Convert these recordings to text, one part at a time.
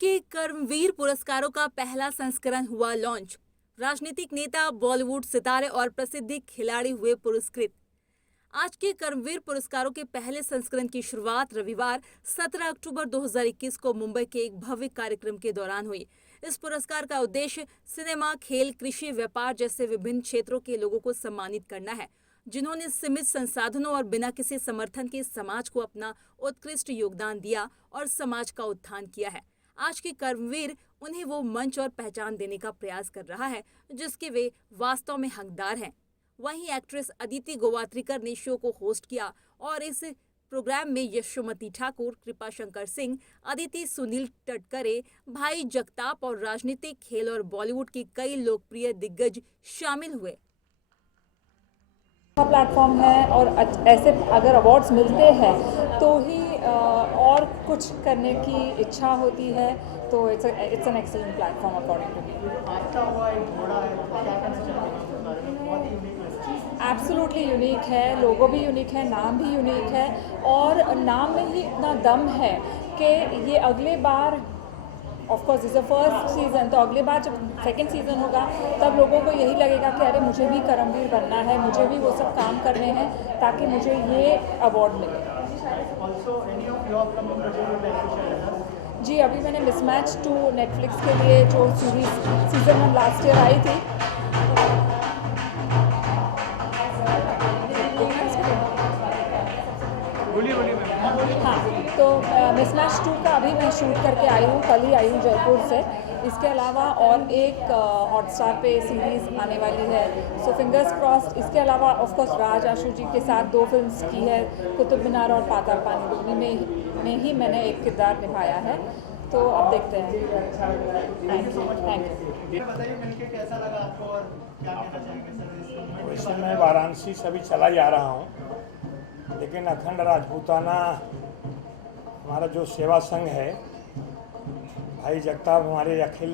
के कर्मवीर पुरस्कारों का पहला संस्करण हुआ लॉन्च। राजनीतिक नेता, बॉलीवुड सितारे और प्रसिद्ध खिलाड़ी हुए पुरस्कृत। आज के कर्मवीर पुरस्कारों के पहले संस्करण की शुरुआत रविवार 17 अक्टूबर 2021 को मुंबई के एक भव्य कार्यक्रम के दौरान हुई। इस पुरस्कार का उद्देश्य सिनेमा, खेल, कृषि, व्यापार जैसे विभिन्न क्षेत्रों के लोगों को सम्मानित करना है, जिन्होंने सीमित संसाधनों और बिना किसी समर्थन के समाज को अपना उत्कृष्ट योगदान दिया और समाज का उत्थान किया है। आज के कर्मवीर उन्हें वो मंच और पहचान देने का प्रयास कर रहा है जिसके वे वास्तव में हकदार हैं। वहीं एक्ट्रेस अदिति गोवात्रिकर ने शो को होस्ट किया और इस प्रोग्राम में यशोमती ठाकुर, कृपा शंकर सिंह, अदिति, सुनील टटकरे, भाई जगताप और राजनीतिक, खेल और बॉलीवुड के कई लोकप्रिय दिग्गज शामिल हुए। प्लेटफॉर्म है और ऐसे अगर अवार्ड्स मिलते हैं तो ही और कुछ करने की इच्छा होती है, तो it's an excellent platform according to me. Absolutely unique है, लोगो भी यूनिक है, नाम भी यूनिक है और नाम में ही इतना दम है कि ये अगले बार of course is a first season, तो अगले बार जब सेकंड सीज़न होगा तब लोगों को यही लगेगा कि अरे मुझे भी कर्मवीर बनना है, मुझे भी वो सब काम करने हैं ताकि मुझे ये अवार्ड मिले। जी, अभी मैंने मिसमैच 2 नेटफ्लिक्स के लिए जो series season 1 last year I थी, हाँ, तो मिसमैच 2 का अभी मैं शूट करके आई हूँ, कल ही आई हूँ जयपुर से। इसके अलावा और एक हॉटस्टार पे सीरीज़ आने वाली है, सो फिंगर्स क्रॉस्ड। इसके अलावा ऑफ कोर्स राज आशु जी के साथ 2 फिल्म्स की है, कुतुब मीनार और पाताल पानी, दोनों में ही मैंने एक किरदार निभाया है, तो अब देखते हैं। Thank you. बताइए मिलके कैसा लगा आपको और क्या कहना चाहेंगे? वैसे मैं वाराणसी से अभी चला जा रहा हूँ, लेकिन अखंड राजपूताना हमारा जो सेवा संघ है, भाई जगताप हमारे अखिल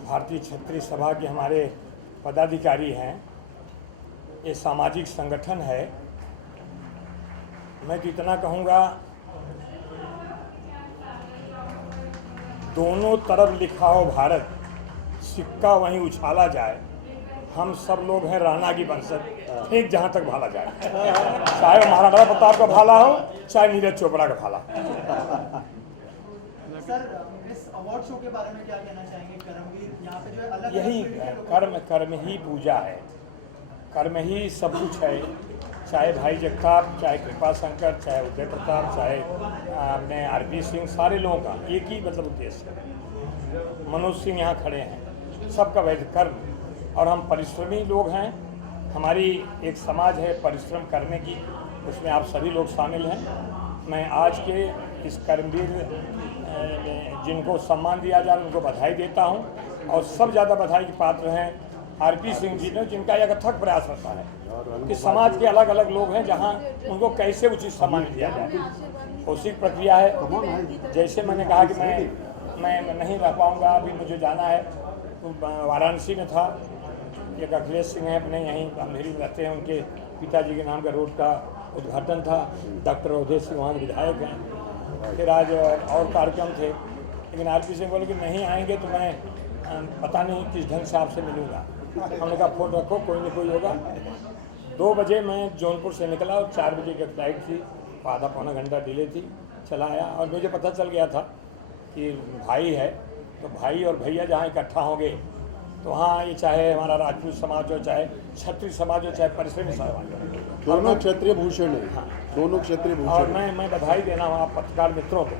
भारतीय क्षत्रिय सभा के हमारे पदाधिकारी हैं। ये सामाजिक संगठन है। मैं तो इतना कहूँगा, दोनों तरफ लिखा हो भारत, सिक्का वहीं उछाला जाए। हम सब लोग हैं राणा की वंशज, फेंक जहाँ तक भाला जाए, चाहे वो महाराणा प्रताप का भाला हो, चाहे नीरज चोपड़ा का भाला। सर, इस अवार्ड शो के बारे में क्या कहना चाहेंगे? कर्मवीर यहाँ पे जो है अलग यही कर्म ही पूजा है, कर्म ही सब कुछ है। चाहे भाई जगताप, चाहे कृपा शंकर, चाहे उदय प्रताप, चाहे अपने आरपी सिंह, सारे लोगों का एक ही मतलब उद्देश्य है। मनोज सिंह यहाँ खड़े हैं, सबका वैध कर्म, और हम परिश्रमी लोग हैं। हमारी एक समाज है परिश्रम करने की, उसमें आप सभी लोग शामिल हैं। मैं आज के इस कर्मवीर जिनको सम्मान दिया जा रहा है उनको बधाई देता हूं, और सब ज़्यादा बधाई के पात्र हैं आरपी सिंह जी ने, जिनका एक अथक प्रयास रहता है कि समाज के अलग अलग लोग हैं जहां उनको कैसे उचित सम्मान दिया जाए। उसी प्रक्रिया है। जैसे मैंने कहा कि मैं नहीं रह पाऊँगा, अभी मुझे जाना है, तो वाराणसी में था। एक अखिलेश सिंह है, अपने यहीं अंधेरी में रहते हैं, उनके पिताजी के नाम का रोड का उद्घाटन था। डॉक्टर अवधेश सिंह वहाँ के विधायक हैं। फिर आज और कार्यक्रम थे, लेकिन आरपी सिंह बोले कि नहीं आएंगे तो मैं पता नहीं किस ढंग से आपसे मिलूँगा। हमने कहा फोन रखो, कोई नहीं कोई होगा। 2 बजे मैं जौनपुर से निकला और 4 बजे की फ्लाइट थी, आधा पौना घंटा डिले थी, चला आया। और मुझे पता चल गया था कि भाई है, तो भाई और भैया जहाँ इकट्ठा होंगे तो वहाँ ये चाहे हमारा राजपूत समाज हो, चाहे क्षत्रिय समाज हो, चाहे परिश्रमी समाज हो, दोनों क्षत्रिय भूषण है। हाँ, दोनों क्षत्रिय भूषण। और मैं बधाई देना हूँ आप पत्रकार मित्रों को।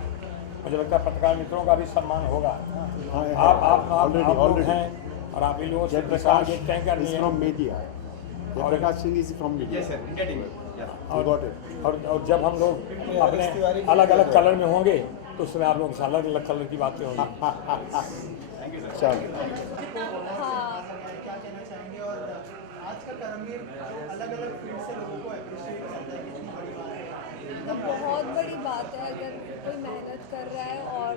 मुझे लगता है पत्रकार मित्रों का भी सम्मान होगा। आप लोग हैं और आप ही लोगों से प्रसार देखते हैं करनी है। और जब हम लोग अपने अलग अलग कलर में होंगे तो उसमें आप लोग अलग अलग कलर की बातें होंगी। क्या कहना चाहेंगे? और आज का कर्मवीर अलग अलग फील्ड से लोगों को अप्रिशिएट करता है, कितनी बड़ी बात है। बहुत बड़ी बात है, अगर कोई मेहनत कर रहा है और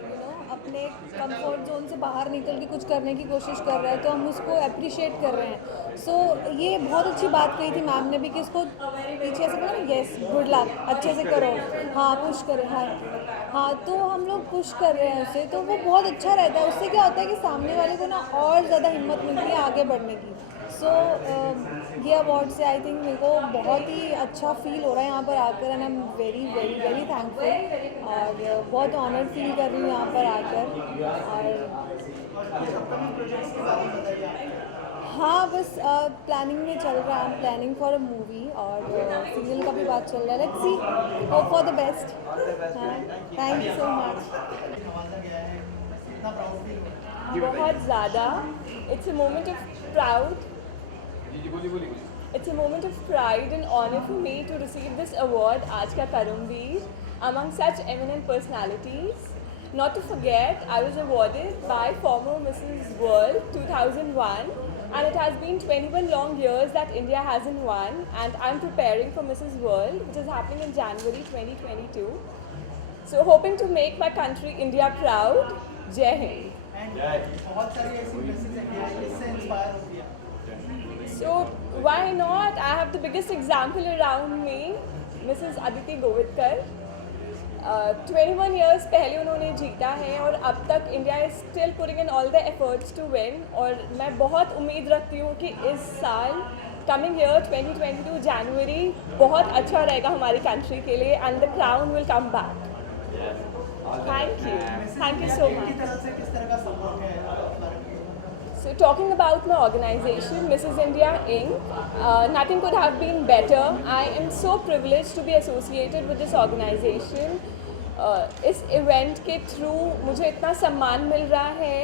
अपने कंफर्ट जोन से बाहर निकल के कुछ करने की कोशिश कर रहा है तो हम उसको अप्रिशिएट कर रहे हैं। सो ये बहुत अच्छी बात कही थी मैम ने भी कि इसको पीछे से बोला ना, यस गुड लक, अच्छे से करो, हाँ पुश करें, हाँ तो हम लोग पुश कर रहे हैं उसे, तो वो बहुत अच्छा रहता है। उससे क्या होता है कि सामने वाले को ना और ज़्यादा हिम्मत मिलती है आगे बढ़ने की। सो ये अवार्ड से आई थिंक मेरे को बहुत ही अच्छा फील हो रहा है यहाँ पर आकर, and I am very very very thankful और बहुत ऑनर्ड फील कर रही हूँ यहाँ पर आकर। और हाँ बस प्लानिंग में चल रहा है, प्लानिंग फॉर अ मूवी और सीरियल का भी बात चल रहा है। Let's see, hope for the best. हाँ, थैंक यू सो मच। बहुत ज़्यादा, it's a moment of proud, it's a moment of pride and honor for me to receive this award, Aaj Ka Karamveer, among such eminent personalities. Not to forget, I was awarded by former Mrs. World 2001, and it has been 21 long years that India hasn't won, and I'm preparing for Mrs. World, which is happening in January 2022. So hoping to make my country India proud. Jai Hind. बहुत सारी ऐसी Mrs India इससे inspire होती है। So why not? I have the biggest example around me, Mrs. Aditi Govitकर। 21 years पहले उन्होंने जीता है और अब तक India is still putting in all the efforts to win. और मैं बहुत उम्मीद रखती हूँ कि इस साल कमिंग ईयर 2022 जनवरी बहुत अच्छा रहेगा हमारी कंट्री के लिए, and the crown will come back. Thank you so much. किस तरह का सपोर्ट है? So talking about my organization, Mrs. India Inc., nothing could have been better. I am so privileged to be associated with this organization. इस event के through मुझे इतना सम्मान मिल रहा है.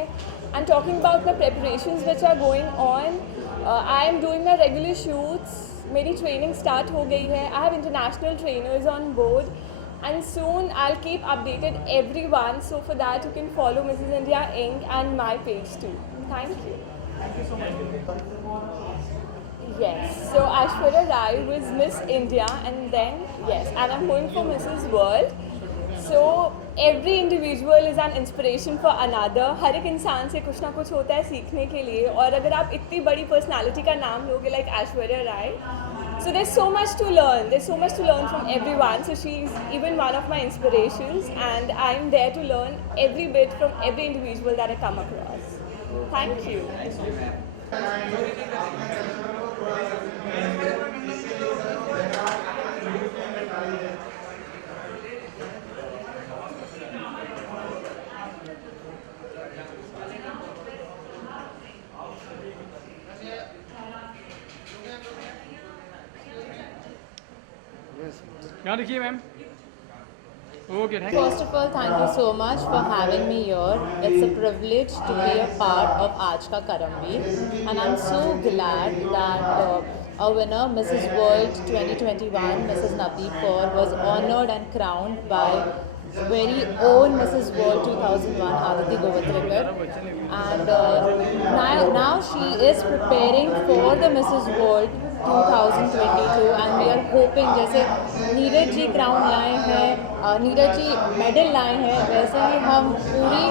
And talking about the preparations which are going on, I am doing my regular shoots. मेरी training start हो गई है. I have international trainers on board. And soon I'll keep updated everyone. So for that you can follow Mrs. India Inc. and my page too. Thank you. Thank you so much. Yes. So Aishwarya Rai was Miss India, and then yes, and I'm going for Mrs. World. So every individual is an inspiration for another. हर एक इंसान से कुछ ना कुछ होता है सीखने के लिए, और अगर आप इतनी बड़ी पर्सनालिटी का नाम लोगे like Aishwarya Rai, so there's so much to learn. There's so much to learn from everyone. So she's even one of my inspirations, and I'm there to learn every bit from every individual that I come across. Thank you. यहाँ देखिए ma'am. Okay, thank you. First of all, thank you so much for having me here. It's a privilege to be a part of Aaj Ka Karamveer, and I'm so glad that our winner, Mrs. World 2021, Mrs. Navdeep Kaur, was honored and crowned by very own Mrs. World 2001, Aditi Govitrekar, and now she is preparing for the Mrs. World 2022, and we are hoping, जैसे Neeraj ji crown लाए हैं, Neeraj ji medal लाए हैं, वैसे ही हम पूरी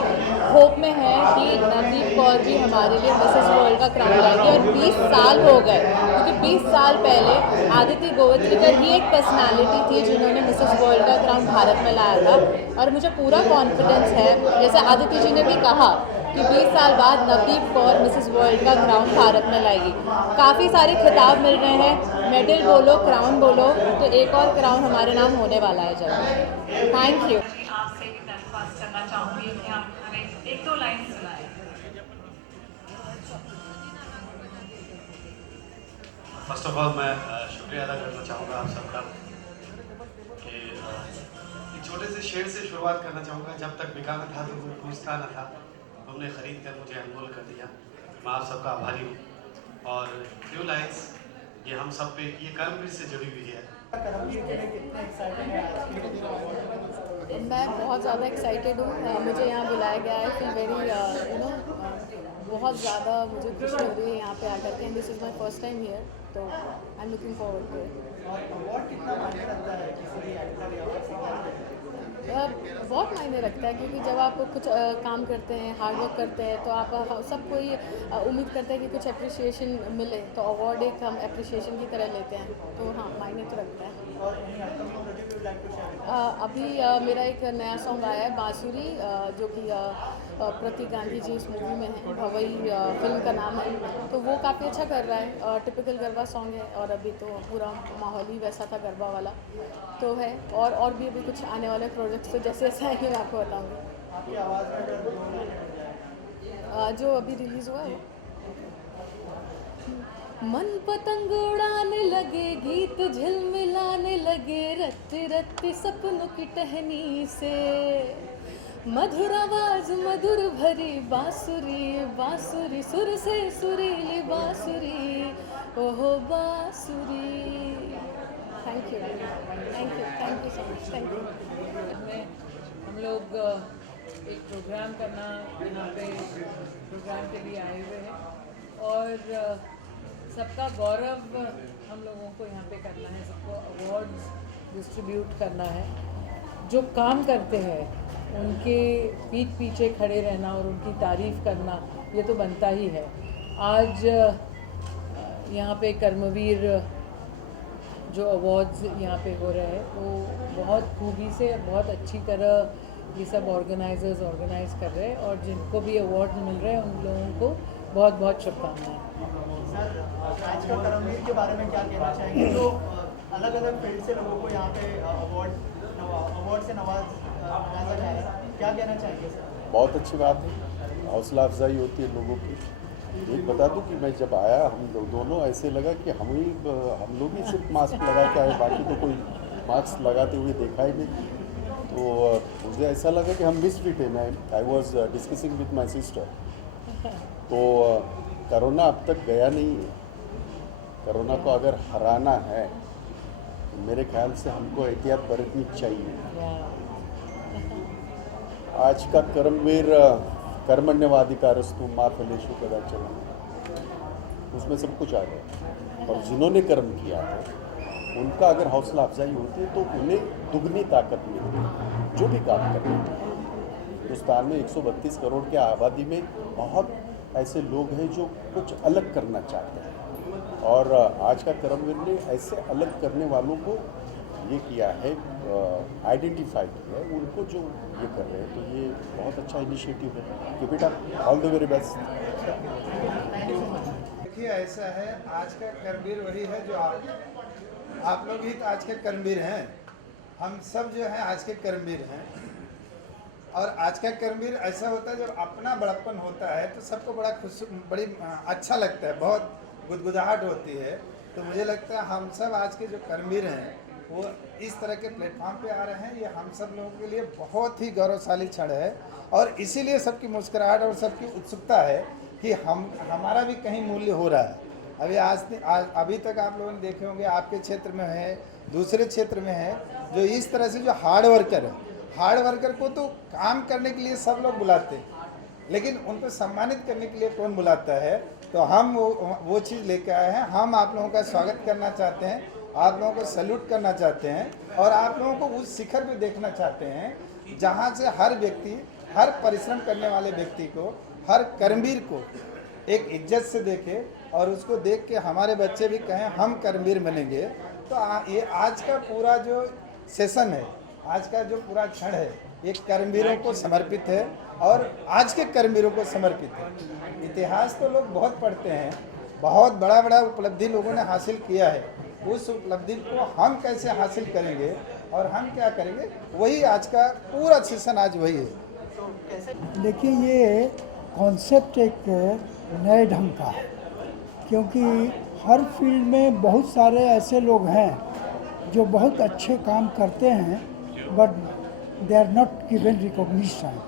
hope में हैं कि नवदीप कौर भी हमारे लिए मिसेस वर्ल्ड का क्राउन लाएगी। और 20 साल हो गए, क्योंकि 20 साल पहले आदिति गोवित्रिकर ही एक पर्सनालिटी थी जिन्होंने मिसेस वर्ल्ड का क्राउन भारत में लाया था। और मुझे पूरा कॉन्फिडेंस है, जैसे आदिति जी ने भी कहा कि 20 साल बाद नवदीप कौर मिसेस वर्ल्ड का क्राउन भारत में लाएगी। काफ़ी सारे खिताब मिल रहे हैं, मेडल बोलो, क्राउन बोलो, तो एक और क्राउन हमारे नाम होने वाला है जल्द। Thank you. आपसे भी दरख्वास्त करना चाहूँगी कि आप हमें एक दो लाइन सुनाएं। फर्स्ट ऑफ ऑल मैं शुक्रिया अदा करना चाहूँगा आप सबका कि एक छोटे से शेर से शुरुआत करना चाहूँगा। जब तक बिकाना था तो कोई पूछता न था, तुमने ख़रीद कर मुझे अनमोल कर दिया। मैं आप सबका आभारी हूँ। और फ्यू लाइन्स ये हम सब पे, ये कर्मवीर से जुड़ी हुई है। मैं बहुत ज़्यादा एक्साइटेड हूँ, मुझे यहाँ बुलाया गया है। फील वेरी बहुत ज़्यादा मुझे खुशी हो रही है यहाँ पे आकर के। This is my first time here, तो I am looking forward to it. बहुत मायने रखता है, क्योंकि जब आप कुछ काम करते हैं, हार्ड वर्क करते हैं, तो आप सब कोई उम्मीद करते हैं कि कुछ अप्रिसिएशन मिले, तो अवार्ड एक हम अप्रिसिएशन की तरह लेते हैं, तो हाँ मायने तो रखता है। अभी मेरा एक नया सॉन्ग आया है बांसुरी, जो कि प्रतीक गांधी जी इस मूवी में है, भवई फिल्म का नाम है, तो वो काफ़ी अच्छा कर रहा है। टिपिकल गरबा सॉन्ग है और अभी तो पूरा माहौल ही वैसा था गरबा वाला तो है। और भी अभी कुछ आने वाले प्रोजेक्ट्स तो जैसे जैसे आएंगे मैं आपको बताऊँगी। आपकी आवाज़ में अगर 2 लाइन मिल जाए। जो अभी रिलीज़ हुआ है मन पतंग उड़ाने लगे, गीत झिलमिलाने लगे, रत्ती रत्ती सपनों की टहनी से, मधुर आवाज मधुर भरी बांसुरी, बांसुरी सुर से सुरीली बांसुरी, ओहो बांसुरी। Thank you so much, thank you. हम लोग एक प्रोग्राम करना यहाँ पे प्रोग्राम के लिए आए हुए हैं और सबका गौरव हम लोगों को यहाँ पे करना है, सबको अवार्ड्स डिस्ट्रीब्यूट करना है। जो काम करते हैं उनके पीठ पीछे खड़े रहना और उनकी तारीफ़ करना ये तो बनता ही है। आज यहाँ पे कर्मवीर जो अवार्ड्स यहाँ पे हो रहे हैं वो बहुत खूबी से बहुत अच्छी तरह ये सब ऑर्गेनाइजर्स ऑर्गेनाइज कर रहे हैं और जिनको भी अवार्ड मिल रहे हैं उन लोगों को बहुत बहुत शुभकामनाएं। सर, आज का करमवीर के बारे में क्या कहना चाहेंगे? जो अलग अलग फील्ड से लोगों को यहाँ पे अवार्ड से नवाजा जाए, क्या कहना चाहेंगे सर? बहुत अच्छी बात है, हौसला अफजाई होती है लोगों की। एक बता दूं कि मैं जब आया हम लोग दोनों ऐसे लगा कि हम लोग ही सिर्फ मास्क लगा के आए, बाकी तो कोई मास्क लगाते हुए देखा ही नहीं। तो मुझे ऐसा लगा कि हम मिसफिट है। मैं I was discussing with my sister, तो कोरोना अब तक गया नहीं है। कोरोना को अगर हराना है तो मेरे ख्याल से हमको एहतियात बरतनी चाहिए। आज का कर्मवीर कर्मण्यवाधिकारस्तु मा फलेषु कदाचन, उसमें सब कुछ आ गया। और जिन्होंने कर्म किया है उनका अगर हौसला अफजाई होती है तो उन्हें दुगनी ताकत मिलती है जो भी काम करते हैं। हिंदुस्तान में 132 करोड़ की आबादी में बहुत ऐसे लोग हैं जो कुछ अलग करना चाहते हैं और आज का कर्मवीर ने ऐसे अलग करने वालों को ये किया है, आइडेंटिफाई किया है उनको जो ये कर रहे हैं। तो ये बहुत अच्छा इनिशिएटिव है कि बेटा ऑल द वेरी बेस्ट। देखिए ऐसा है, आज का कर्मवीर वही है जो आप लोग ही तो आज के कर्मवीर हैं। हम सब जो है आज के कर्मवीर हैं और आज का कर्मवीर ऐसा होता है जब अपना बड़प्पन होता है तो सबको बड़ी अच्छा लगता है, बहुत गुदगुदाहट होती है। तो मुझे लगता है हम सब आज के जो कर्मवीर हैं वो इस तरह के प्लेटफॉर्म पे आ रहे हैं, ये हम सब लोगों के लिए बहुत ही गौरवशाली क्षण है और इसीलिए सबकी मुस्कुराहट और सबकी उत्सुकता है कि हमारा भी कहीं मूल्य हो रहा है। अभी तक आप लोगों ने देखे होंगे आपके क्षेत्र में है, दूसरे क्षेत्र में है, जो इस तरह से जो हार्ड वर्कर है, हार्ड वर्कर को तो काम करने के लिए सब लोग बुलाते हैं, लेकिन उनको सम्मानित करने के लिए कौन बुलाता है? तो हम वो चीज़ लेके आए हैं। हम आप लोगों का स्वागत करना चाहते हैं, आप लोगों को सैल्यूट करना चाहते हैं और आप लोगों को उस शिखर पे देखना चाहते हैं जहाँ से हर व्यक्ति, हर परिश्रम करने वाले व्यक्ति को, हर कर्मवीर को एक इज्जत से देखे और उसको देख के हमारे बच्चे भी कहें हम कर्मवीर बनेंगे। तो ये आज का पूरा जो सेशन है, आज का जो पूरा क्षण है, ये कर्मवीरों को समर्पित है और आज के कर्मवीरों को समर्पित है। इतिहास तो लोग बहुत पढ़ते हैं, बहुत बड़ा बड़ा उपलब्धि लोगों ने हासिल किया है, उस उपलब्धि को हम कैसे हासिल करेंगे और हम क्या करेंगे, वही आज का पूरा सेशन आज वही है। देखिए ये कॉन्सेप्ट एक नए ढंग का है, क्योंकि हर फील्ड में बहुत सारे ऐसे लोग हैं जो बहुत अच्छे काम करते हैं but they are not given recognition.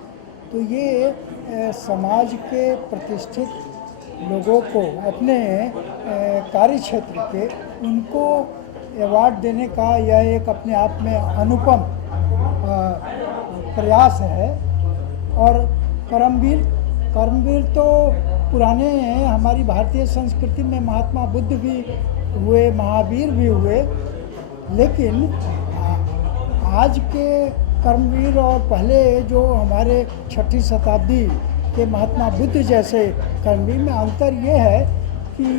तो ये समाज के प्रतिष्ठित लोगों को अपने कार्य क्षेत्र के उनको अवार्ड देने का यह एक अपने आप में अनुपम प्रयास है। और कर्मवीर तो पुराने हैं, हमारी भारतीय संस्कृति में महात्मा बुद्ध भी हुए, महावीर भी हुए, लेकिन आज के कर्मवीर और पहले जो हमारे 6ठी शताब्दी के महात्मा बुद्ध जैसे कर्मवीर में अंतर ये है कि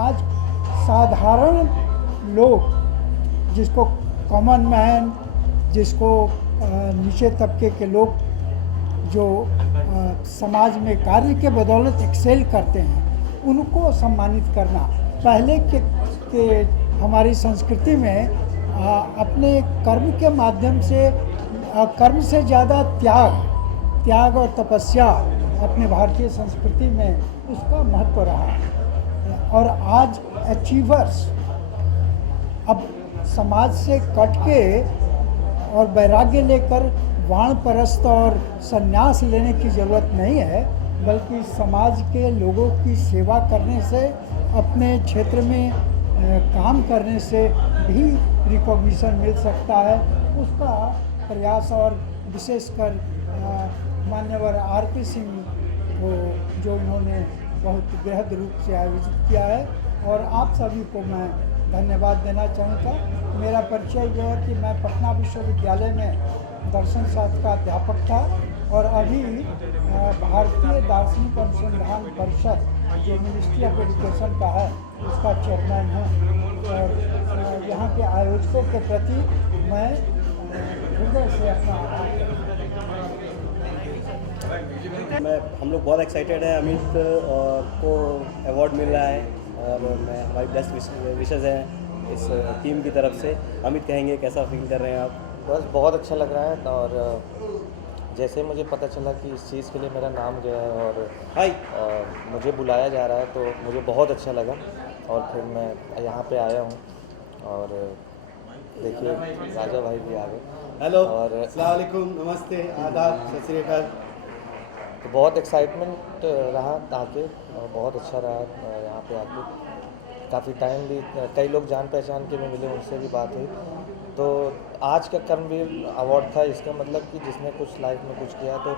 आज साधारण लोग, जिसको कॉमन मैन, जिसको नीचे तबके के लोग जो समाज में कार्य के बदौलत एक्सेल करते हैं, उनको सम्मानित करना। पहले के हमारी संस्कृति में अपने कर्म के माध्यम से, कर्म से ज़्यादा त्याग और तपस्या अपने भारतीय संस्कृति में उसका महत्व रहा। और आज अचीवर्स अब समाज से कट के और वैराग्य लेकर वाणपरस्त और संन्यास लेने की ज़रूरत नहीं है, बल्कि समाज के लोगों की सेवा करने से, अपने क्षेत्र में काम करने से भी रिकॉग्निशन मिल सकता है। उसका प्रयास और विशेषकर मान्यवर आरपी सिंह को जो इन्होंने बहुत बृहद रूप से आयोजित किया है, और आप सभी को मैं धन्यवाद देना चाहूँगा। मेरा परिचय यह है कि मैं पटना विश्वविद्यालय में दर्शन शास्त्र का अध्यापक था और अभी भारतीय दार्शनिक अनुसंधान परिषद जो मिनिस्ट्री ऑफ एजुकेशन का है उसका चेयरमैन हूँ। और यहाँ के आयोजकों के प्रति मैं हृदय से अपना हम लोग बहुत एक्साइटेड हैं। अमित को अवार्ड मिल रहा है और मैं हमारी बेस्ट विशेज़ हैं इस टीम की तरफ से। अमित कहेंगे कैसा फील कर रहे हैं आप? बस बहुत अच्छा लग रहा है, और जैसे मुझे पता चला कि इस चीज़ के लिए मेरा नाम गया है और मुझे बुलाया जा रहा है तो मुझे बहुत अच्छा लगा, और फिर मैं यहाँ पे आया हूँ। और देखिए राजा भाई भी आ गए। हेलो और अस्सलाम वालेकुम, नमस्ते, आदाब, सत श्री अकाल। तो बहुत एक्साइटमेंट रहा आके, और बहुत अच्छा रहा यहाँ पे आके। काफ़ी टाइम भी, कई लोग जान पहचान के भी मिले, उनसे भी बात हुई। तो आज का कर्मवीर अवार्ड था, इसका मतलब कि जिसने कुछ लाइफ में कुछ किया, तो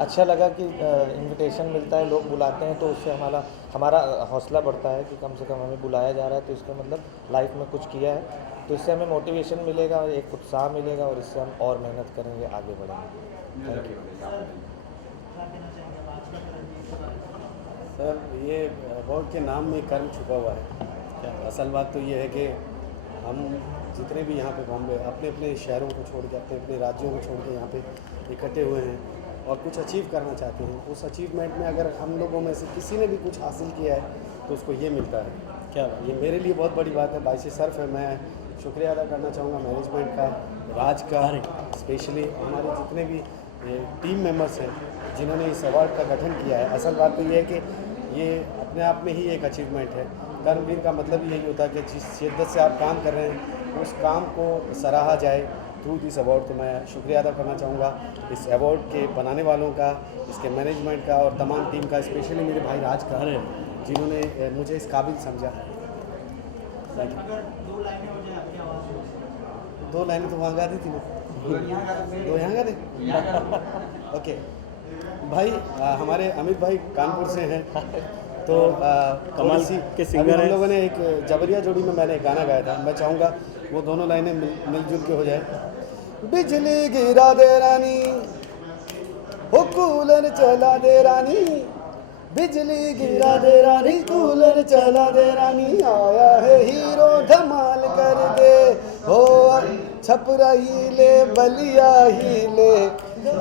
अच्छा लगा कि इनविटेशन मिलता है, लोग बुलाते हैं, तो उससे हमारा हौसला बढ़ता है कि कम से कम हमें बुलाया जा रहा है, तो इसका मतलब लाइफ में कुछ किया है, तो इससे हमें मोटिवेशन मिलेगा, एक उत्साह मिलेगा, और इससे हम और मेहनत करेंगे, आगे बढ़ेंगे। Thank you sir. ये अवार्ड के नाम में कर्म छुपा हुआ है। असल बात तो ये है कि हम जितने भी यहाँ पे बॉम्बे अपने अपने शहरों को छोड़ के, अपने अपने राज्यों को छोड़ के यहाँ पे इकट्ठे हुए हैं और कुछ अचीव करना चाहते हैं। उस अचीवमेंट में अगर हम लोगों में से किसी ने भी कुछ हासिल किया है तो उसको ये मिलता है। क्या ये मेरे लिए बहुत बड़ी बात है, बाइसे सर्फ है। मैं शुक्रिया अदा करना चाहूँगा मैनेजमेंट का, राज का, स्पेशली हमारे जितने भी टीम मेंबर्स हैं जिन्होंने इस अवार्ड का गठन किया है। असल बात तो ये है कि ये अपने आप में ही एक अचीवमेंट है। कर्मवीर का मतलब यही होता है कि जिस शिद्दत से आप काम कर रहे हैं उस काम को सराहा जाए थ्रू दिस अवार्ड। तो मैं शुक्रिया अदा करना चाहूँगा इस अवार्ड के बनाने वालों का, इसके मैनेजमेंट का और तमाम टीम का, स्पेशली मेरे भाई राज का, जिन्होंने मुझे इस काबिल समझा। दो लाइनें तो वहाँ गा दी थी ना, दो यहाँ गा दी। ओके भाई, हमारे अमित भाई कानपुर से हैं, तो कमाल के सिंगर हैं। हम लोगों ने एक जबरिया जोड़ी में मैंने गाना गाया था, मैं चाहूँगा वो दोनों लाइनें मिलजुल के हो जाए। बिजली गिरा दे रानी, हो कूलर चला दे रानी, बिजली गिरा दे रानी, कूलर चला दे रानी, आया है हीरो धमाल कर दे, हो छपरा ही ले, बलिया ही ले,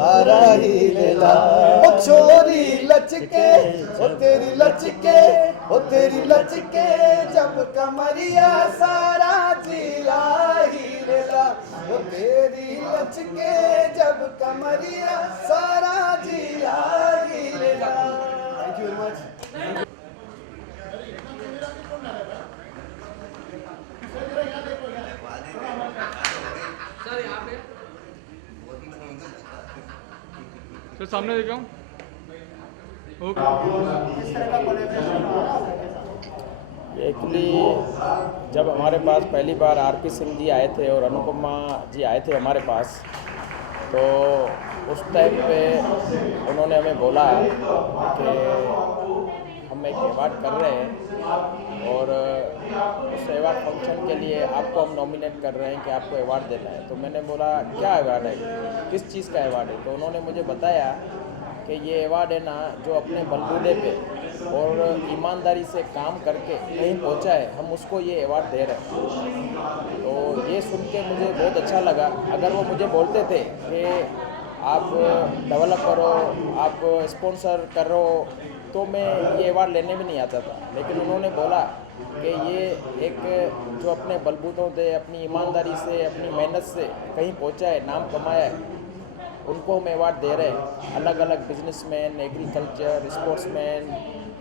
आरा ही ले ला, ओ छोरी लचके, ओ तेरी लचके, ओ तेरी लचके, जब कमरिया सारा जिला ही ले ला, ओ तेरी लचके, जब कमरिया सारा जिला ही ले ला। Thank you very much. Sir सामने देखा हूँ। एक्चुअली जब हमारे पास पहली बार आरपी सिंह जी आए थे और अनुपमा जी आए थे हमारे पास, तो उस टाइम पे उन्होंने हमें बोला कि हम हम एक अवार्ड कर रहे हैं और उस अवार्ड फंक्शन के लिए आपको हम नॉमिनेट कर रहे हैं कि आपको अवार्ड देना है। तो मैंने बोला क्या अवार्ड है, किस चीज़ का अवार्ड है? तो उन्होंने मुझे बताया कि ये अवार्ड है ना जो अपने बलबूते पे और ईमानदारी से काम करके कहीं पहुंचा है, हम उसको ये अवार्ड दे रहे हैं। तो ये सुन के मुझे बहुत अच्छा लगा। अगर वो मुझे बोलते थे कि आप डेवलप करो, आप स्पॉन्सर करो, तो मैं ये अवार्ड लेने भी नहीं आता था। लेकिन उन्होंने बोला कि ये एक जो अपने बलबूतों से, अपनी ईमानदारी से, अपनी मेहनत से कहीं पहुंचा है, नाम कमाया है, उनको हम अवार्ड दे रहे हैं। अलग अलग बिजनेसमैन, एग्रीकल्चर, स्पोर्ट्समैन,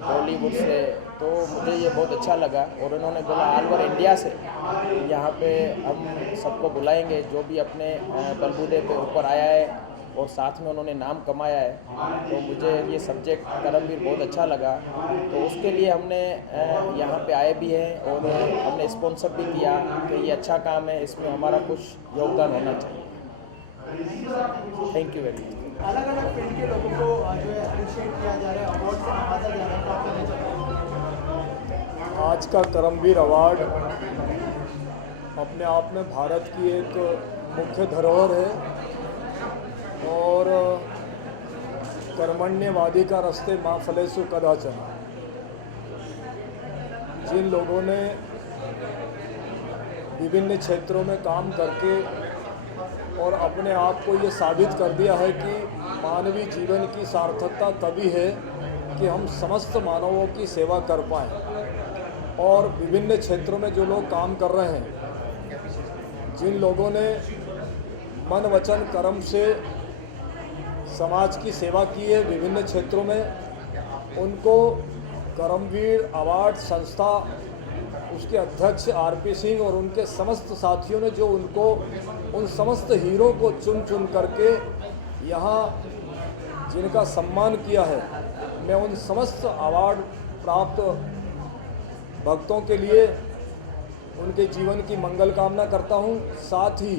बॉलीवुड से। तो मुझे ये बहुत अच्छा लगा। और उन्होंने बोला ऑल ओवर इंडिया से यहाँ पे हम सबको बुलाएंगे जो भी अपने बलबूते पे ऊपर आया है और साथ में उन्होंने नाम कमाया है। तो मुझे ये सब्जेक्ट करमवीर बहुत अच्छा लगा। तो उसके लिए हमने यहाँ पे आए भी हैं और हमने स्पॉन्सर भी किया कि ये अच्छा काम है, इसमें हमारा कुछ योगदान होना चाहिए। Thank you very much. अलग अलग फील्ड के लोगों को जो है अप्रिशिएट किया जा रहा है, अवार्ड से नवाजा जा रहा है, तो आप कहना चाहते हैं? आज का करमवीर अवार्ड अपने आप में भारत की एक मुख्य धरोहर है और कर्मण्यवादी का रास्ते माँ फलेसु कदाचन। जिन लोगों ने विभिन्न क्षेत्रों में काम करके और अपने आप को ये साबित कर दिया है कि मानवीय जीवन की सार्थकता तभी है कि हम समस्त मानवों की सेवा कर पाएँ। और विभिन्न क्षेत्रों में जो लोग काम कर रहे हैं, जिन लोगों ने मन वचन कर्म से समाज की सेवा की है विभिन्न क्षेत्रों में, उनको करमवीर अवार्ड संस्था, उसके अध्यक्ष आरपी सिंह और उनके समस्त साथियों ने जो उनको उन समस्त हीरो को चुन चुन करके यहाँ जिनका सम्मान किया है, मैं उन समस्त अवार्ड प्राप्त भक्तों के लिए उनके जीवन की मंगल कामना करता हूँ। साथ ही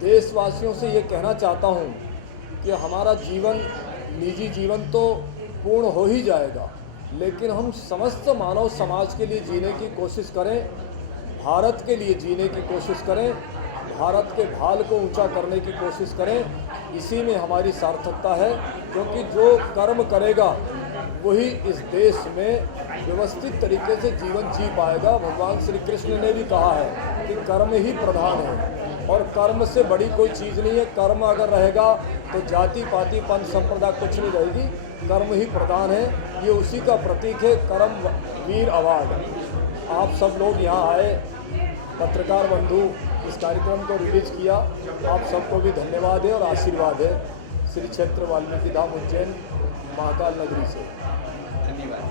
देशवासियों से ये कहना चाहता हूँ कि हमारा जीवन, निजी जीवन तो पूर्ण हो ही जाएगा, लेकिन हम समस्त मानव समाज के लिए जीने की कोशिश करें, भारत के लिए जीने की कोशिश करें, भारत के भाल को ऊंचा करने की कोशिश करें। इसी में हमारी सार्थकता है, क्योंकि जो कर्म करेगा वही इस देश में व्यवस्थित तरीके से जीवन जी पाएगा। भगवान श्री कृष्ण ने भी कहा है कि कर्म ही प्रधान है और कर्म से बड़ी कोई चीज़ नहीं है। कर्म अगर रहेगा तो जाति पाति पंथ संप्रदाय कुछ नहीं रहेगी, कर्म ही प्रधान है। ये उसी का प्रतीक है करमवीर अवार्ड। आप सब लोग यहाँ आए, पत्रकार बंधु इस कार्यक्रम को रिलीज किया, आप सबको भी धन्यवाद है और आशीर्वाद है। श्री क्षेत्र वाल्मीकि धाम उज्जैन महाकाल नगरी से धन्यवाद।